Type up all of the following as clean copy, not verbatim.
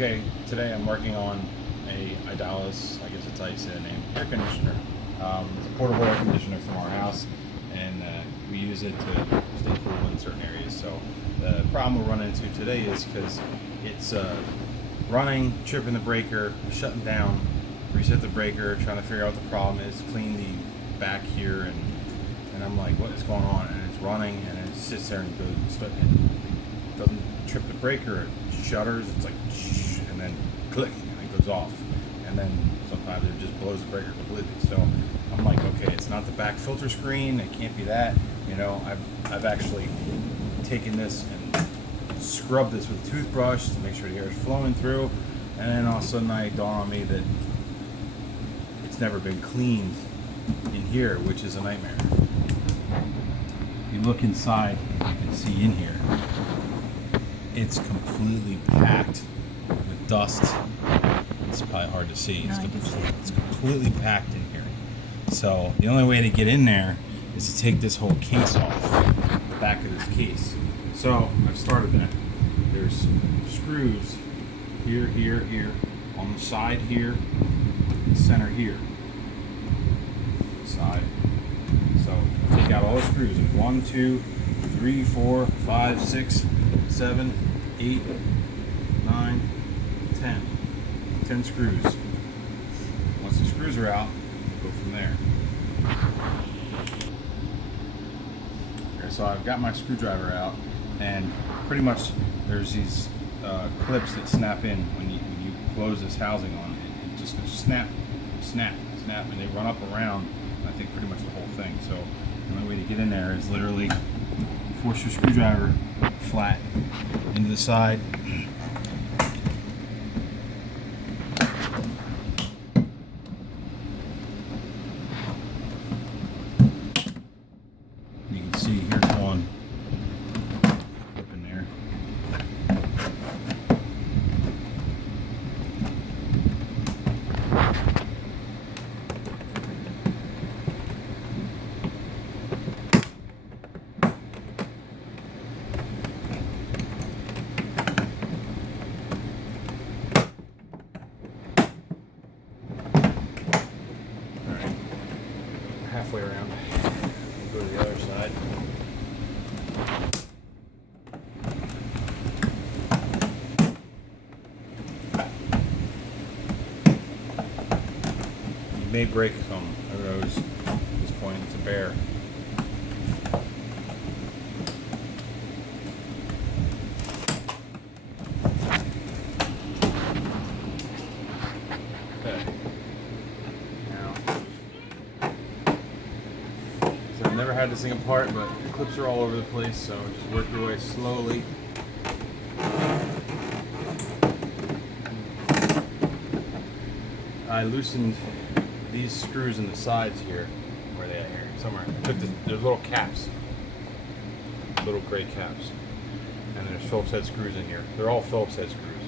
Okay, today I'm working on a Idylis, I guess it's how you say the name, air conditioner. It's a portable air conditioner from our house, and we use it to stay cool in certain areas. So the problem we're running into today is because it's running, tripping the breaker, shutting down, reset the breaker, trying to figure out what the problem is, clean the back here, and I'm like, what is going on? And it's running, and it sits there and goes, and doesn't trip the breaker, it shudders, it's like, and then click, and it goes off. And then sometimes it just blows the breaker completely. So I'm like, okay, it's not the back filter screen, it can't be that. You know, I've actually taken this and scrubbed this with a toothbrush to make sure the air is flowing through, and then all of a sudden it dawned on me that it's never been cleaned in here, which is a nightmare. If you look inside, you can see in here, it's completely packed with dust. It's probably hard to see. It's completely packed in here. So the only way to get in there is to take this whole case off, the back of this case. So I've started that. There's screws here, here, here, on the side here, the center here, side. So take out all the screws. There's 1, 2, 3, 4, 5, 6, 7, 8, 9, 10. 10 screws. Once the screws are out, we'll go from there. Okay, so I've got my screwdriver out, and pretty much there's these clips that snap in when you close this housing on. It just goes snap, snap, snap, and they run up around, I think, pretty much the whole thing. So the only way to get in there is literally force your screwdriver flat into the side. You can see here's one up in there. Halfway around. We'll go to the other side. You may break some of those at this point. It's a bear. Okay. I've never had this thing apart, but the clips are all over the place, so just work your way slowly. I loosened these screws in the sides here. Where are they at here? Somewhere. I took there's little caps. Little gray caps. And there's Phillips head screws in here. They're all Phillips head screws.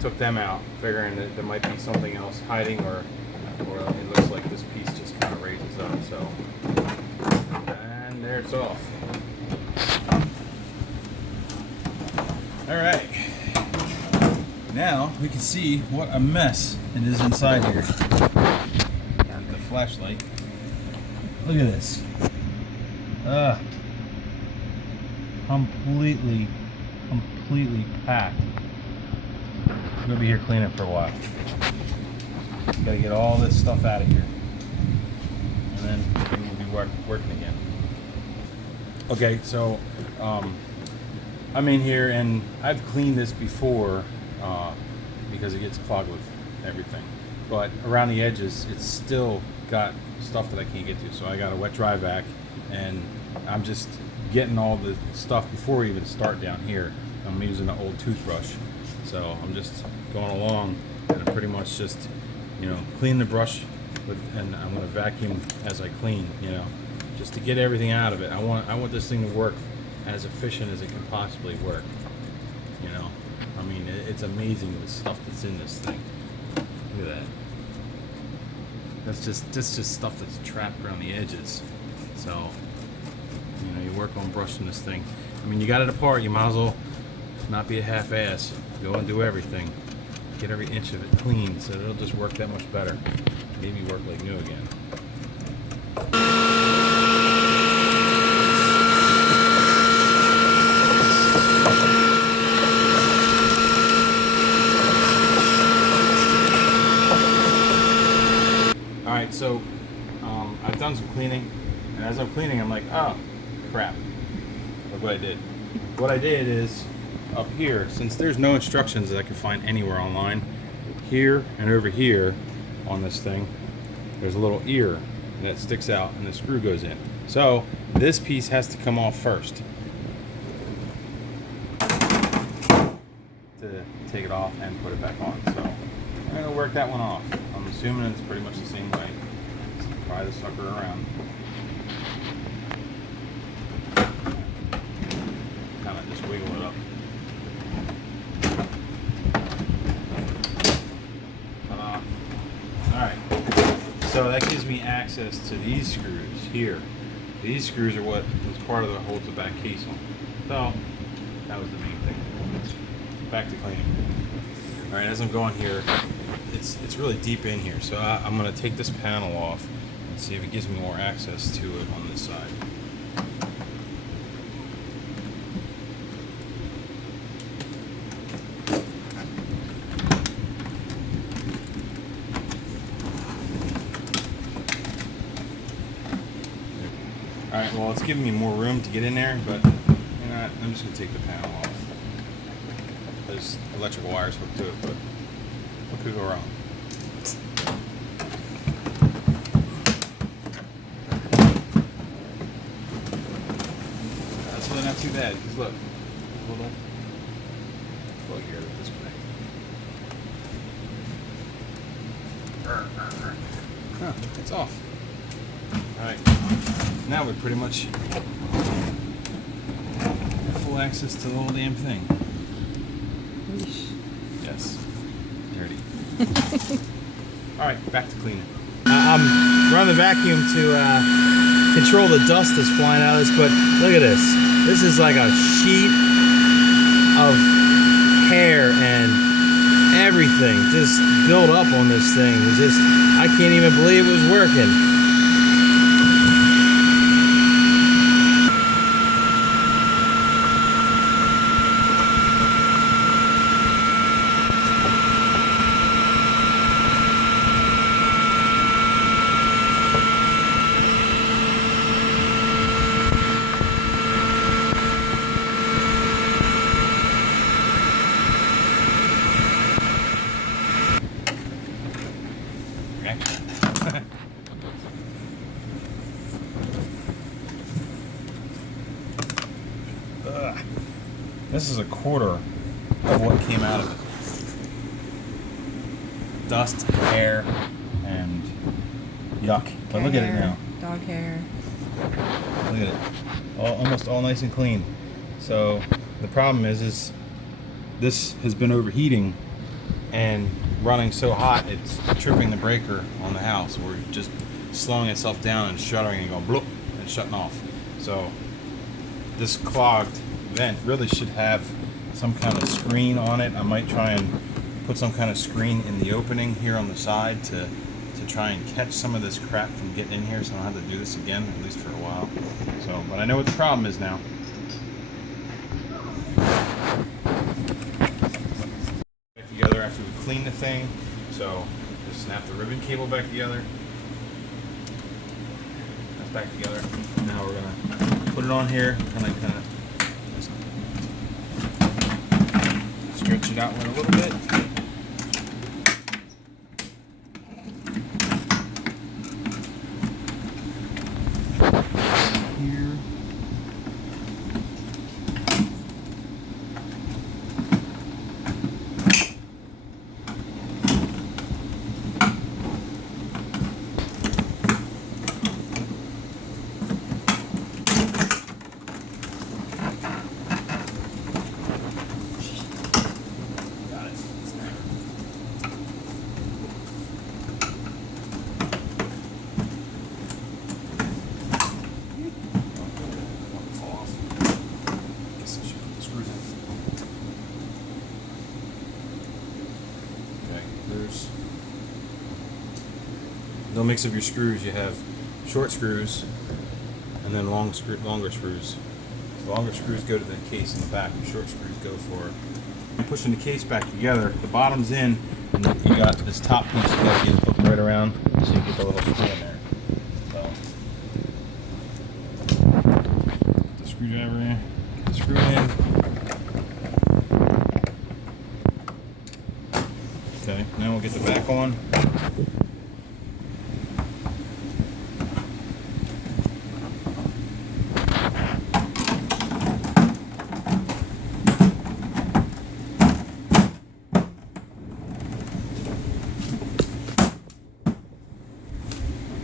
Took them out, figuring that there might be something else hiding, or it looks like this piece just kind of raises up, so. And there it's off. Alright. Now we can see what a mess it is inside here. With the flashlight. Look at this. Completely packed. I'm gonna be here cleaning for a while. Gotta get all this stuff out of here. And then we'll be working again. Okay, so I'm in here, and I've cleaned this before because it gets clogged with everything. But around the edges, it's still got stuff that I can't get to. So I got a wet dry vac, and I'm just getting all the stuff before we even start down here. I'm using an old toothbrush. So I'm just going along, and I'm pretty much just, clean the brush and I'm going to vacuum as I clean, just to get everything out of it. I want this thing to work as efficient as it can possibly work. I mean, it's amazing the stuff that's in this thing. Look at that. That's just stuff that's trapped around the edges. So, you work on brushing this thing. I mean, you got it apart, you might as well not be a half-ass. Go and do everything. get every inch of it clean so it'll just work that much better. Maybe work like new again. Alright, so I've done some cleaning, and as I'm cleaning, I'm like, oh, crap. Look what I did. What I did is, up here, since there's no instructions that I can find anywhere online, here and over here on this thing, there's a little ear that sticks out and the screw goes in. So, this piece has to come off first to take it off and put it back on. So, I'm going to work that one off. I'm assuming it's pretty much the same way. Just pry the sucker around. Kind of just wiggle it up. Ta-da. Alright, so that gives me access to these screws here. These screws are what was part of the holds the back case on. So, that was the main thing. Back to cleaning. Alright, as I'm going here, it's really deep in here, so I'm going to take this panel off and see if it gives me more access to it on this side. Alright, well, it's giving me more room to get in there, but you know, I'm just going to take the panel off. There's electrical wires hooked to it, but what could go wrong? That's really not too bad, because look, hold on. Plug here to disconnect. Huh, it's off. Alright, now we pretty much have full access to the whole damn thing. Yes, dirty. Alright, back to cleaning. I'm running the vacuum to control the dust that's flying out of this, but look at this. This is like a sheet of hair and everything just built up on this thing. It's just, I can't even believe it was working. This is a quarter of what came out of it. Dust, hair, and yuck. But look at it now. Dog hair. Look at it. Almost all nice and clean. So the problem is this has been overheating and running so hot it's tripping the breaker on the house. We're just slowing itself down and shuddering and going bloop and shutting off. So this clogged vent really should have some kind of screen on it. I might try and put some kind of screen in the opening here on the side to try and catch some of this crap from getting in here so I don't have to do this again, at least for a while. So, but I know what the problem is now. Back together after we clean the thing. So just snap the ribbon cable back together. That's back together. Now we're gonna put it on here, kind of stretch it out a little bit. Here. screws. No mix of your screws. You have short screws and then longer screws. The longer screws go to the case in the back. The short screws go for. I'm pushing the case back together. The bottom's in, and you got this top piece. You got to get hooked right around so you get the little screw in there. So, put the screwdriver in. Get the screw in. Okay, now we'll get the back on.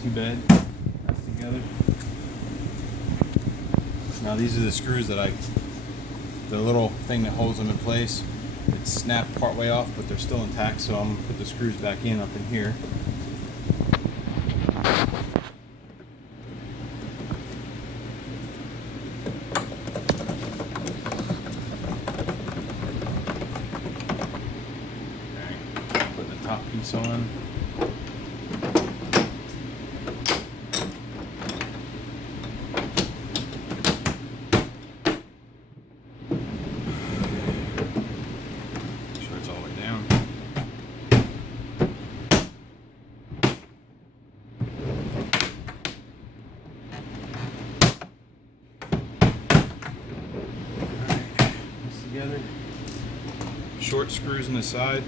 Too bad. That's together. Now these are the screws that the little thing that holds them in place. It's snapped part way off, but they're still intact, so I'm gonna put the screws back in up in here. Okay, put the top piece on. Together. Short screws on the side.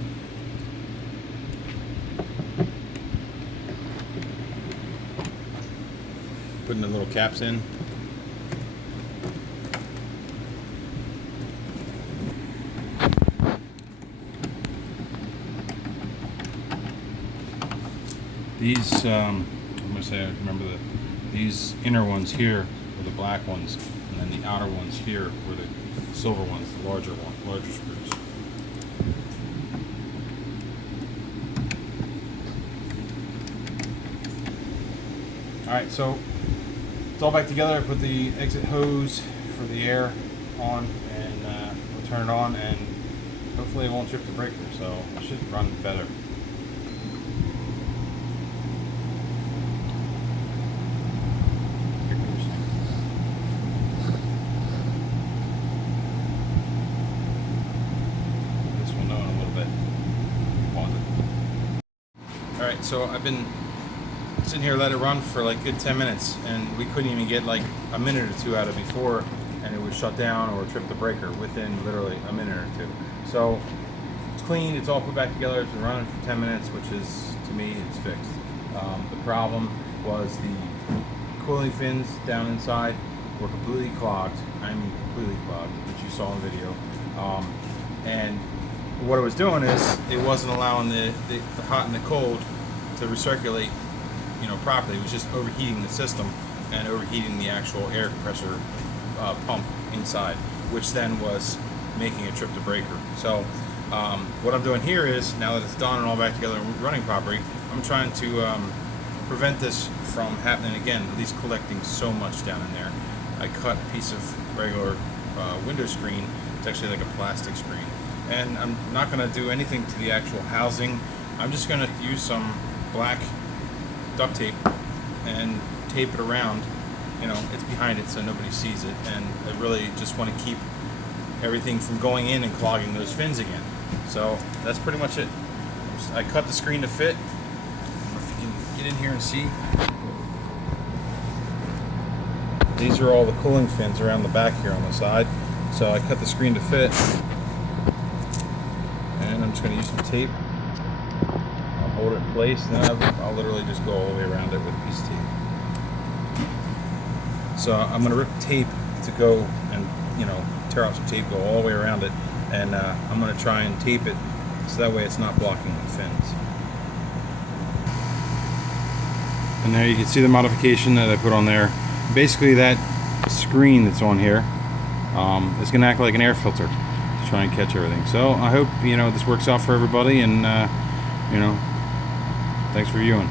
Putting the little caps in. These, I'm gonna say, I remember these inner ones here were the black ones, and then the outer ones here were the silver ones, the larger screws. Alright, so it's all back together. I put the exit hose for the air on, and we'll turn it on, and hopefully it won't trip the breaker, so it should run better. Alright, so I've been sitting here, let it run for like good 10 minutes, and we couldn't even get like a minute or two out of it before, and it would shut down or trip the breaker within literally a minute or two. So it's clean, it's all put back together, it's been running for 10 minutes, which is, to me, it's fixed. The problem was the cooling fins down inside were completely clogged. I mean completely clogged, which you saw in the video. And what it was doing is it wasn't allowing the hot and the cold to recirculate, properly. It was just overheating the system and overheating the actual air compressor pump inside, which then was making it trip the breaker. So what I'm doing here is, now that it's done and all back together and running properly, I'm trying to prevent this from happening again, at least collecting so much down in there. I cut a piece of regular window screen. It's actually like a plastic screen. And I'm not going to do anything to the actual housing. I'm just going to use some black duct tape and tape it around. It's behind it so nobody sees it. And I really just want to keep everything from going in and clogging those fins again. So that's pretty much it. I cut the screen to fit. I don't know if you can get in here and see. These are all the cooling fins around the back here on the side. So I cut the screen to fit. And I'm just going to use some tape. I'll hold it in place, and then I'll literally just go all the way around it with a piece of tape. So I'm going to rip tape to go and, tear out some tape, go all the way around it, and I'm going to try and tape it so that way it's not blocking the fins. And there you can see the modification that I put on there. Basically that screen that's on here is going to act like an air filter to try and catch everything. So I hope this works out for everybody, and thanks for viewing.